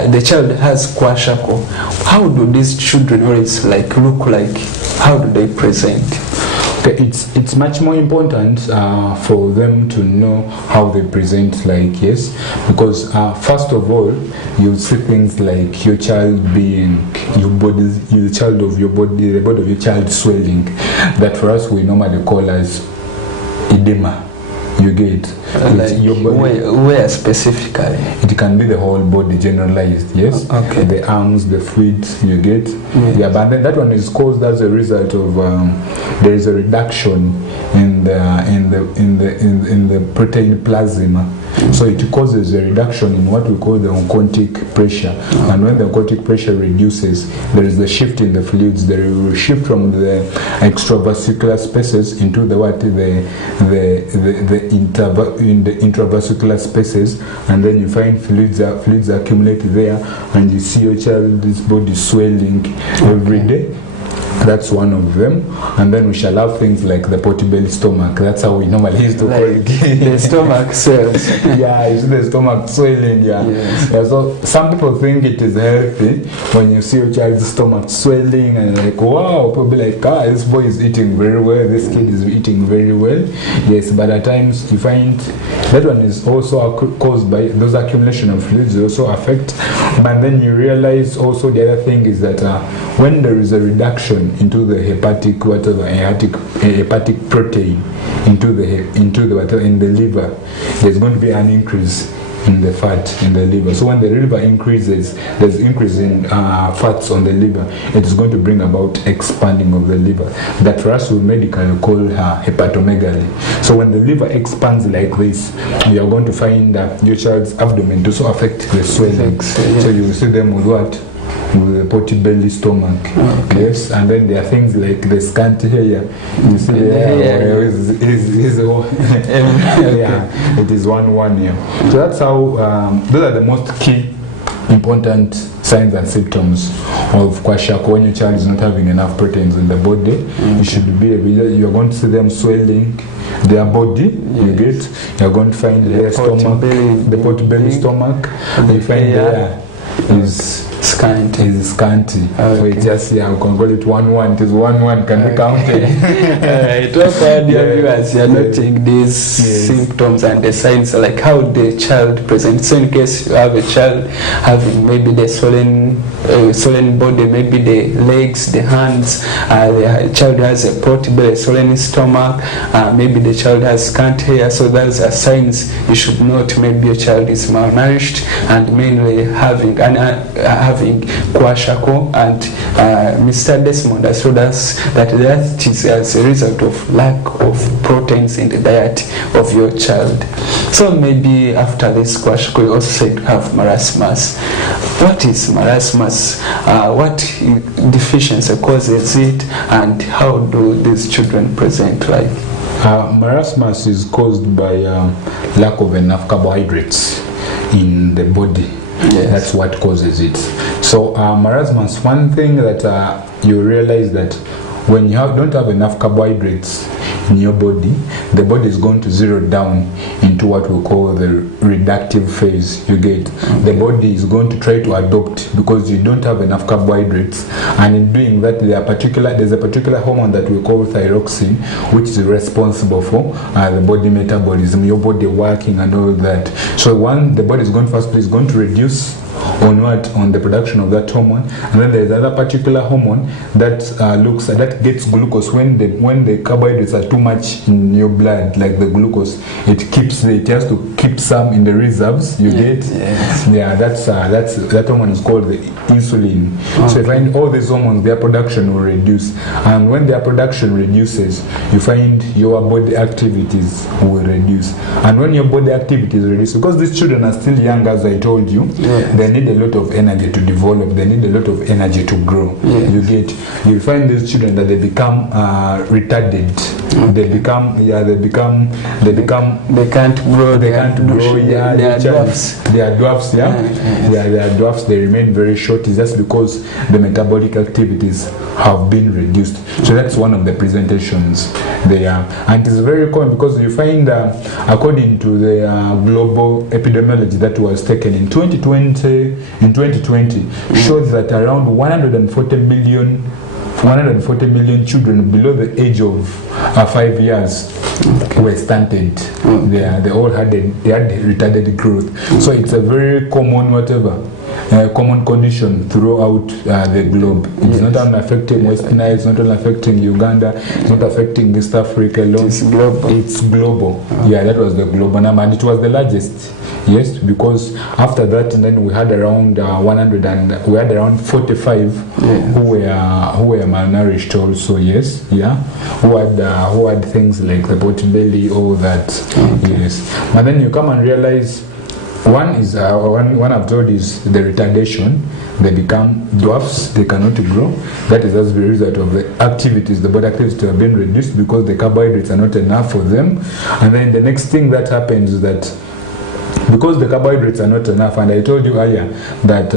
the child has kwashiorkor. How do these children always look like? How do they present? Okay, it's much more important for them to know how they present, because first of all, you see things like your child being the body of your child swelling, that for us we normally call as edema. You get your body. Where specifically? It can be the whole body generalized, yes. Okay. The arms, the feet, you get. Yes. Yeah, but then that one is caused as a result of there is a reduction in the protein plasma. So it causes a reduction in what we call the oncotic pressure. And when the oncotic pressure reduces, there is a shift in the fluids. There is a shift from the extravascular spaces into the intravascular spaces, and then you find fluids accumulate there, and you see your child's body swelling every day. That's one of them. And then we shall have things like the potty-belly stomach. That's how we normally used to call it. The stomach swells. Yeah, you see the stomach swelling, Yes. So some people think it is healthy when you see your child's stomach swelling and wow, probably this boy is eating very well, this kid is eating very well. Yes, but at times you find that one is also caused by those accumulation of fluids. They also affect. But then you realize also the other thing is that when there is a reduction into the hepatic protein in the liver, there's going to be an increase in the fat in the liver. So when the liver increases, there's increase in fats on the liver. It is going to bring about expanding of the liver. That for us we medically call hepatomegaly. So when the liver expands like this, you are going to find your child's abdomen to also affect the swelling. So you will see them with what? With the potty-belly stomach. Okay. Yes, and then there are things like the scanty hair. You see the hair is it is one year. So that's how those are the most key important signs and symptoms of kwashiorkor. When your child is not having enough proteins in the body, you're going to see them swelling their body. You're going to find their stomach, the potty-belly stomach. You find there is scanty. Okay. So it's just, we can call it 1-1. It is 1-1 can be counted. Dear viewers, you're noting these symptoms and the signs, like how the child presents. So in case you have a child having maybe the swollen body, maybe the legs, the hands, the child has a potty-belly, swollen stomach, maybe the child has scant hair, so those are signs you should note. Maybe your child is malnourished and mainly having kwashiorkor, and Mr. Desmond has told us that is as a result of lack of proteins in the diet of your child. So maybe after this kwashiorkor, you also said to have marasmus. What is marasmus? What deficiency causes it, and how do these children present like? Marasmus is caused by lack of enough carbohydrates in the body. Yes. That's what causes it. So marasmus, one thing that you realize that when you don't have enough carbohydrates in your body, the body is going to zero down into what we call the reductive phase. You get the body is going to try to adopt because you don't have enough carbohydrates, and in doing that there's a particular hormone that we call thyroxine, which is responsible for the body metabolism, your body working and all that. So the body is going to reduce on the production of that hormone, and then there's another particular hormone that that gets glucose when the carbohydrates are too much in your blood, like the glucose. It has to keep some in the reserves. That hormone is called the insulin. Okay. So you find all these hormones, their production will reduce, and when their production reduces, you find your body activities will reduce. And when your body activities reduce, because these children are still young, as I told you, they they need a lot of energy to develop, they need a lot of energy to grow. You find these children that they become retarded. They can't grow. They are dwarfs. They are dwarfs. They are dwarfs. They remain very short. It's just because the metabolic activities have been reduced. So that's one of the presentations there, and it's very common because you find, according to the global epidemiology that was taken in 2020, shows that around 140 million children below the age of 5 years were stunted. They all had retarded growth. So it's a very common common condition throughout the globe. It's not only affecting West Nile, it's not only affecting Uganda, it's not affecting East Africa alone. It's global. That was the global number, and it was the largest. Yes, because after that, and then we had around 100, and we had around 45 who were malnourished also. Yes, who had things like the pot belly, all that. Yes, but then you come and realize. One I've told is the retardation. They become dwarfs, they cannot grow. That is as a result of the activities, the body activities have been reduced because the carbohydrates are not enough for them. And then the next thing that happens is that because the carbohydrates are not enough, and I told you earlier that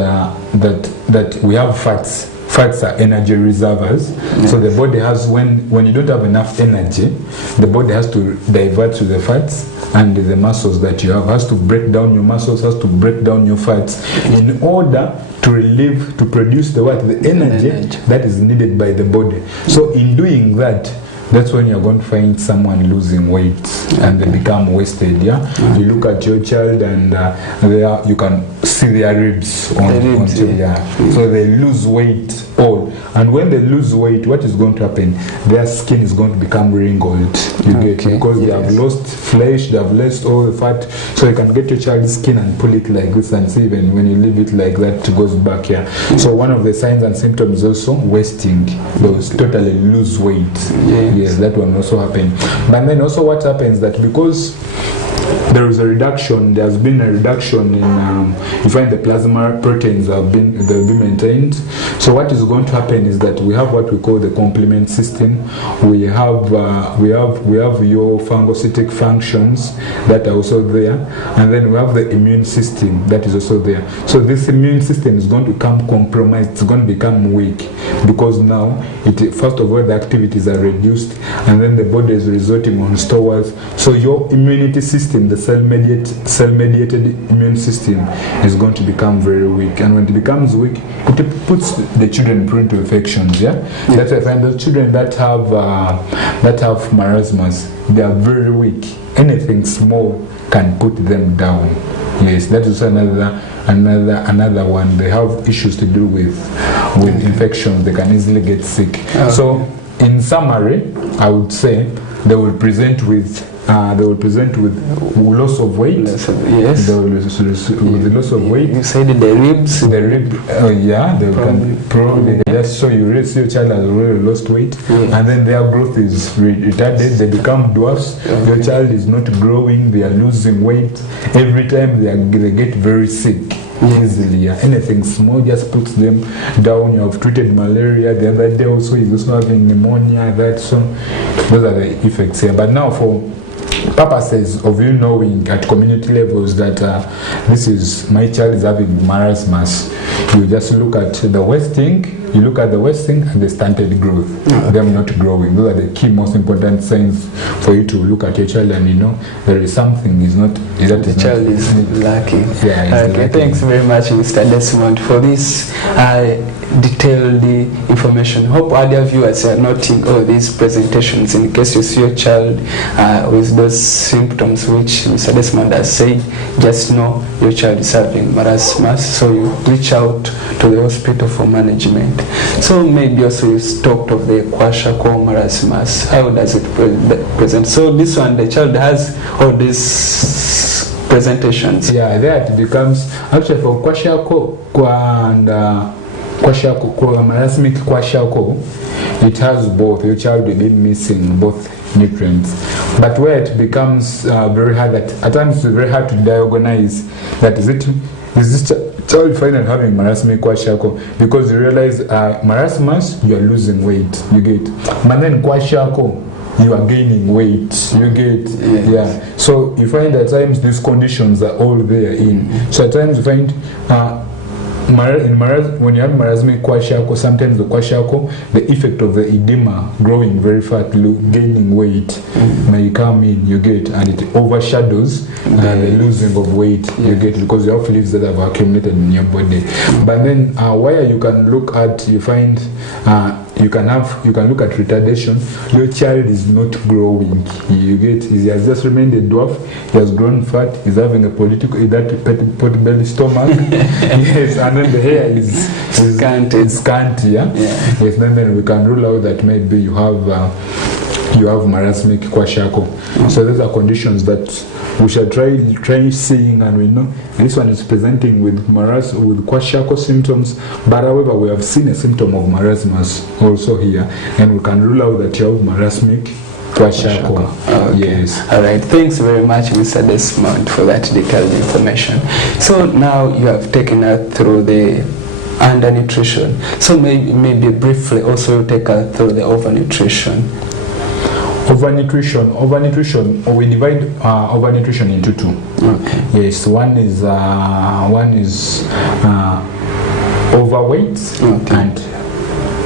we have fats. Fats are energy reservoirs. So the body has, when you don't have enough energy, the body has to divert to the fats, and the muscles that you have has to break down your muscles, has to break down your fats in order to produce the energy that is needed by the body. So in doing that, that's when you're going to find someone losing weight and they become wasted. You look at your child and you can see their ribs on so they lose weight all, and when they lose weight, what is going to happen? Their skin is going to become wrinkled. Because they have lost flesh, they have lost all the fat. So you can get your child's skin and pull it like this, and see even when you leave it like that, it goes back here. So one of the signs and symptoms is also wasting. Those totally lose weight. Yes, that one also happen. But then also what happens that because there is a reduction, there's been a reduction in you find the plasma proteins they'll be maintained. So what is going to happen is that we have what we call the complement system. We have your phagocytic functions that are also there, and then we have the immune system that is also there. So this immune system is going to become compromised, it's going to become weak, because now first of all the activities are reduced, and then the body is resorting on steroids. So your immunity system, the cell-mediated immune system, is going to become very weak, and when it becomes weak, it puts the children prone to infections. That's why I find the children that have marasmus, they are very weak. Anything small can put them down. Yes, that is another one. They have issues to do with infections. They can easily get sick. So in summary, I would say they will present with loss of weight. Yes. With the loss of weight. You said the ribs. The rib. They can probably just show you see your child has already lost weight, and then their growth is retarded. They become dwarfs. Your child is not growing. They are losing weight. Every time they get very sick. Easily, anything small just puts them down. You have treated malaria the other day, also he's also having pneumonia. Those are the effects here. But now, for purposes of you knowing at community levels that my child is having marasmus, you just look at the wasting. You look at the wasting and the stunted growth, them not growing. Those are the key, most important signs for you to look at your child and there is something is not. The child is lacking. Lacking. Thanks very much, Mr. Desmond, for this detailed information. Hope other viewers are noting all these presentations. In case you see your child with those symptoms which Mr. Desmond has said, just know your child is having marasmus, so you reach out to the hospital for management. So maybe also you talked of the kwashiorkor marasmus. How does it present? So this one, the child has all these presentations. There it becomes actually for kwashiorkor and marasmic kwashiorkor, it has both. Your child will be missing both nutrients, but where it becomes very hard, at times it's very hard to diagnose that is it is this child find having marasmic kwashako, because you realize marasmus, you are losing weight, you get, but then kwashako, you are gaining weight, you get, yeah. So you find at times these conditions are all there in. So at times you find when you have marasmic kwashako, sometimes the kwashako, the effect of the edema, growing very fat, gaining weight, may come in, you get, and it overshadows the losing of weight, you get, because you have fluids that have accumulated in your body. But then where you can look at, you find you can look at retardation. Your child is not growing, you get, he has just remained a dwarf, he has grown fat, he's having a pot belly stomach, yes, and then the hair is scanty, yeah? Yes, then we can rule out that maybe you have marasmic kwashako. So those are conditions that we shall try seeing, and we know this one is presenting with kwashako symptoms, but however we have seen a symptom of marasmus also here, and we can rule out that you have marasmic kwashako. Okay. Yes. All right. Thanks very much, Mr. Desmond, for that detailed information. So now you have taken us through the undernutrition. So maybe briefly also take us through the overnutrition. Overnutrition, we divide overnutrition into two. Okay. Yes, one is overweight and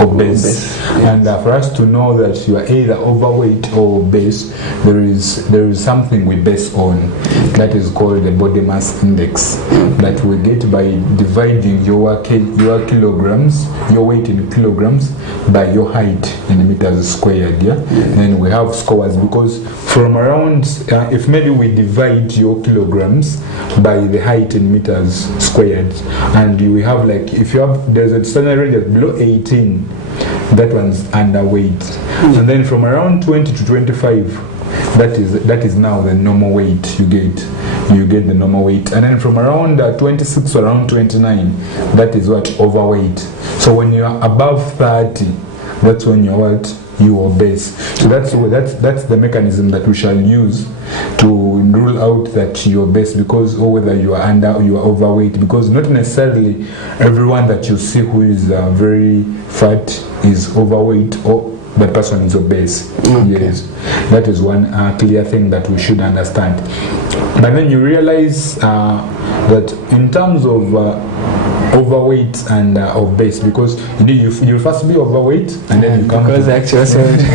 obese. And for us to know that you are either overweight or obese, there is something we base on, that is called the body mass index, that we get by dividing your kilograms, your weight in kilograms, by your height in meters squared. Yeah. And we have scores, because from around if maybe we divide your kilograms by the height in meters squared, and we have, like, if you have, there's a standard range that's below 18, that one's underweight, and then from around 20 to 25, that is now the normal weight. You get the normal weight, and then from around 26 to around 29, that is what, overweight. So when you are above 30, that's when you're what, you obese. So that's the mechanism that we shall use to rule out that you're obese, because, or whether you are overweight, because not necessarily everyone that you see who is very fat is overweight, or that person is obese. Okay. Yes, that is one clear thing that we should understand. But then you realize that in terms of overweight and obese, because you first be overweight and then you come, because actually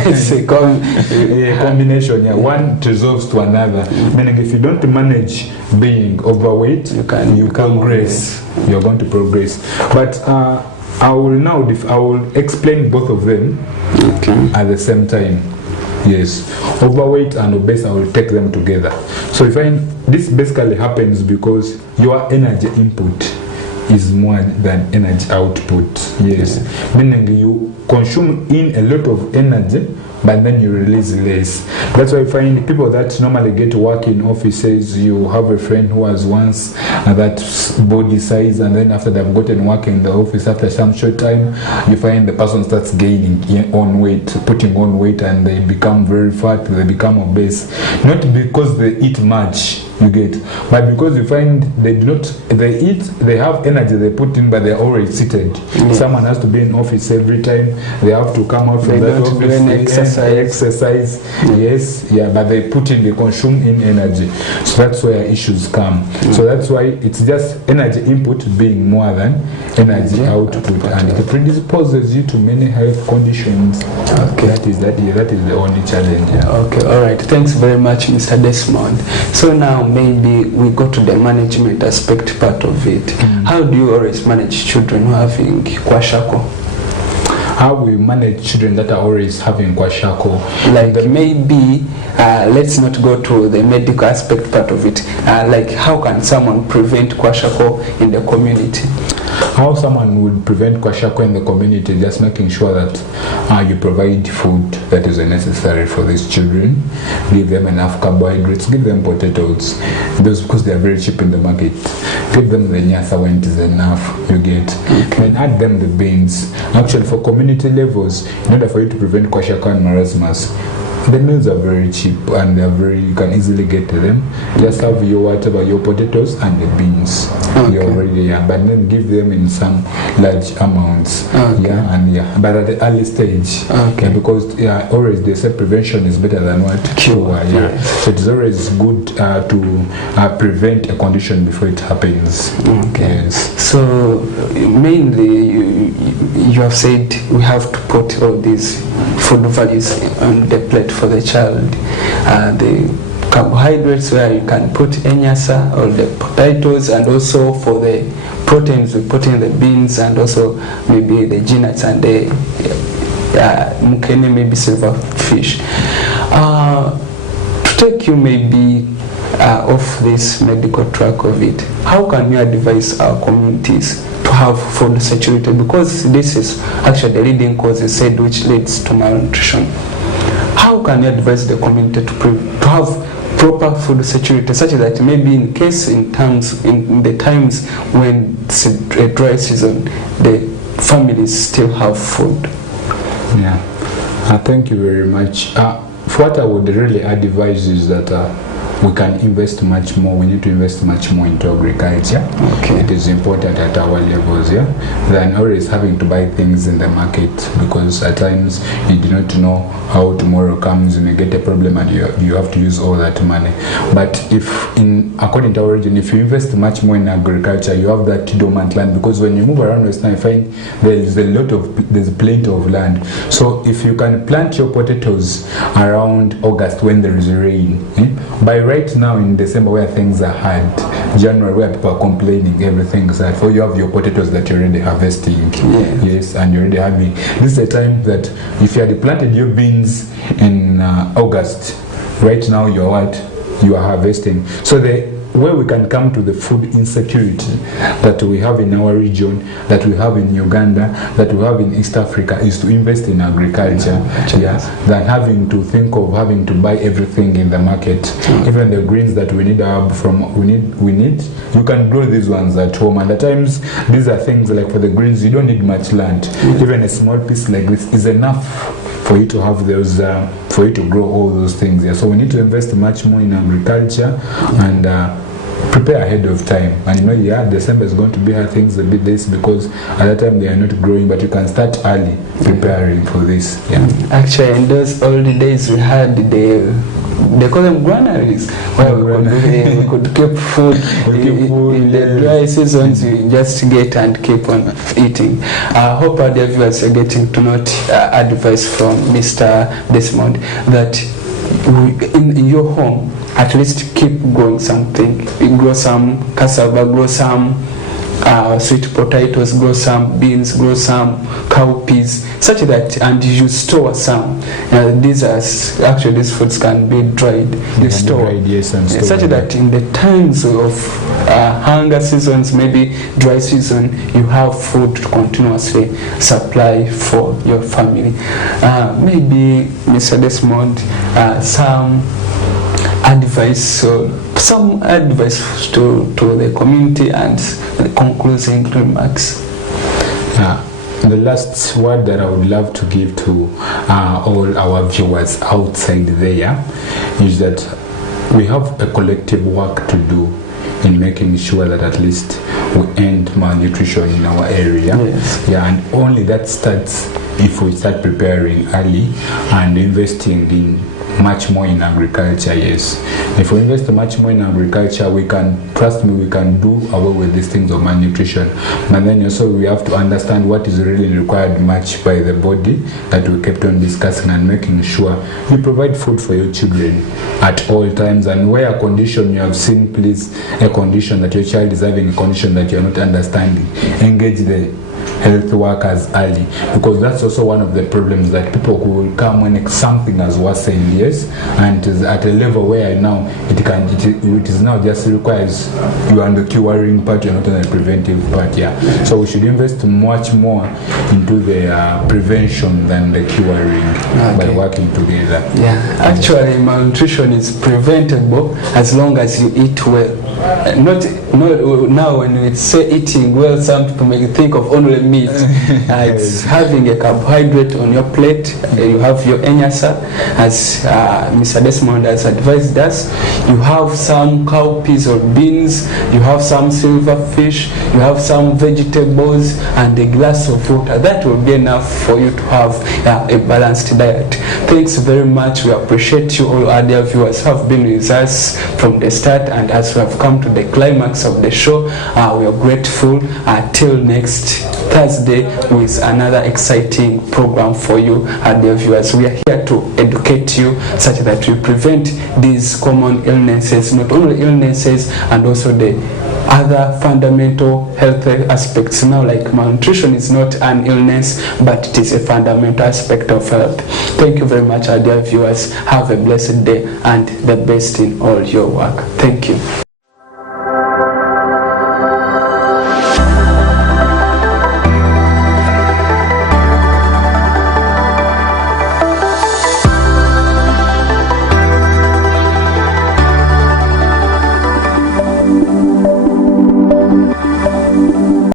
it's a combination. Yeah, one resolves to another. Meaning, if you don't manage being overweight, you progress. You're going to progress. But I will explain both of them at the same time. Yes, overweight and obese, I will take them together. So you find this basically happens because your energy input is more than energy output. Yes, meaning you consume in a lot of energy, but then you release less. That's why you find people that normally get to work in offices, you have a friend who has once that body size, and then after they've gotten work in the office, after some short time, you find the person starts gaining on weight, putting on weight, and they become very fat, they become obese. Not because they eat much, you get, but because you find they have energy they put in, but they're already seated. Someone has to be in office every time, they have to come out from that office, exercise. Yes, yeah, but they consume in energy. So that's where issues come. So that's why it's just energy input being more than energy output, and it predisposes you to many health conditions. Okay, that is the only challenge. Yeah. Okay, all right. Thanks very much, Mr. Desmond. So now maybe we go to the management aspect part of it. How do you always manage children who are having kwashako? How we manage children that are always having kwashako? Like maybe, let's not go to the medical aspect part of it. Like how can someone prevent kwashako in the community? How someone would prevent kwashako in the community, just making sure that you provide food that is necessary for these children, give them enough carbohydrates, give them potatoes, those because they are very cheap in the market, give them the nyasa when it is enough, you get, and add them the beans. Actually, for community levels, in order for you to prevent kwashako and marasmus, The meals are very cheap and you can easily get to them. Just have your potatoes and the beans. Okay. You're already but then give them in some large amounts. Okay. But at the early stage. Okay. Because always they say prevention is better than what? Cure. So it's always good to prevent a condition before it happens. Okay. Yes. So mainly you have said we have to put all these food values on the plate for the child. The carbohydrates where you can put enyasa or the potatoes, and also for the proteins we put in the beans, and also maybe the nuts and the mukene, maybe silver fish. To take you maybe off this medical track of it, how can you advise our communities to have food security? Because this is actually the leading cause, you said, which leads to malnutrition. How can you advise the community to have proper food security, such that maybe in the times when it's a dry season, the families still have food? Yeah, thank you very much. What I would really advise is that we can invest much more. We need to invest much more into agriculture. Okay. It is important at our levels, than always having to buy things in the market, because at times you do not know how tomorrow comes. You may get a problem and you have to use all that money. But according to our region, if you invest much more in agriculture, you have that dormant land, because when you move around Western, you find there's plenty of land. So if you can plant your potatoes around August when there is rain, by right now in December where things are hard, January where people are complaining everything is hard, for you have your potatoes that you're already harvesting. Yes, and you're already having. This is a time that if you had planted your beans in August, right now you are harvesting. So where we can come to the food insecurity that we have in our region, that we have in Uganda, that we have in East Africa, is to invest in agriculture, than having to think of having to buy everything in the market. Even the greens that we need you can grow these ones at home. And at times these are things like, for the greens you don't need much land. Even a small piece like this is enough for you to have those, for you to grow all those things. So we need to invest much more in agriculture and prepare ahead of time. And December is going to be how things a bit this, because at that time they are not growing, but you can start early preparing for this. Actually, in those early days we had they call them granaries, where we could keep food in the dry seasons. You just get and keep on eating. I hope our viewers are getting to note advice from Mr. Desmond, that in your home, at least keep growing something. Grow some cassava, grow some sweet potatoes, grow some beans, grow some cowpeas, such that, and you store some. These foods can be dried. You store, such that in the times of hunger seasons, maybe dry season, you have food to continuously supply for your family. Maybe Mr. Desmond, some advice to the community and concluding remarks. The last word that I would love to give to all our viewers outside there is that we have a collective work to do in making sure that at least we end malnutrition in our area. And only that starts if we start preparing early and investing in much more in agriculture. If we invest much more in agriculture, we can do away with these things of malnutrition. But then also we have to understand what is really required much by the body, that we kept on discussing, and making sure you provide food for your children at all times. And where a condition you have seen, please, a condition that your child is having, a condition that you are not understanding, engage the health workers early, because that's also one of the problems, that people who will come when something has worsened, and it is at a level where now it is now just requires you are on the curing part, you're not on the preventive part. So we should invest much more into the prevention than the curing, by working together. Actually malnutrition is preventable as long as you eat well. not now when we say eating well, some people may think of only meat. It's having a carbohydrate on your plate. You have your enyasa, as Mr. Desmond has advised us. You have some cowpeas or beans. You have some silverfish. You have some vegetables and a glass of water. That will be enough for you to have a balanced diet. Thanks very much. We appreciate you all, our dear viewers, who have been with us from the start, and as we have come to the climax of the show, we are grateful. Till next Thursday with another exciting program for you, our dear viewers. We are here to educate you such that we prevent these common illnesses, not only illnesses, and also the other fundamental health aspects. Now, like malnutrition is not an illness, but it is a fundamental aspect of health. Thank you very much, our dear viewers. Have a blessed day and the best in all your work. Thank you.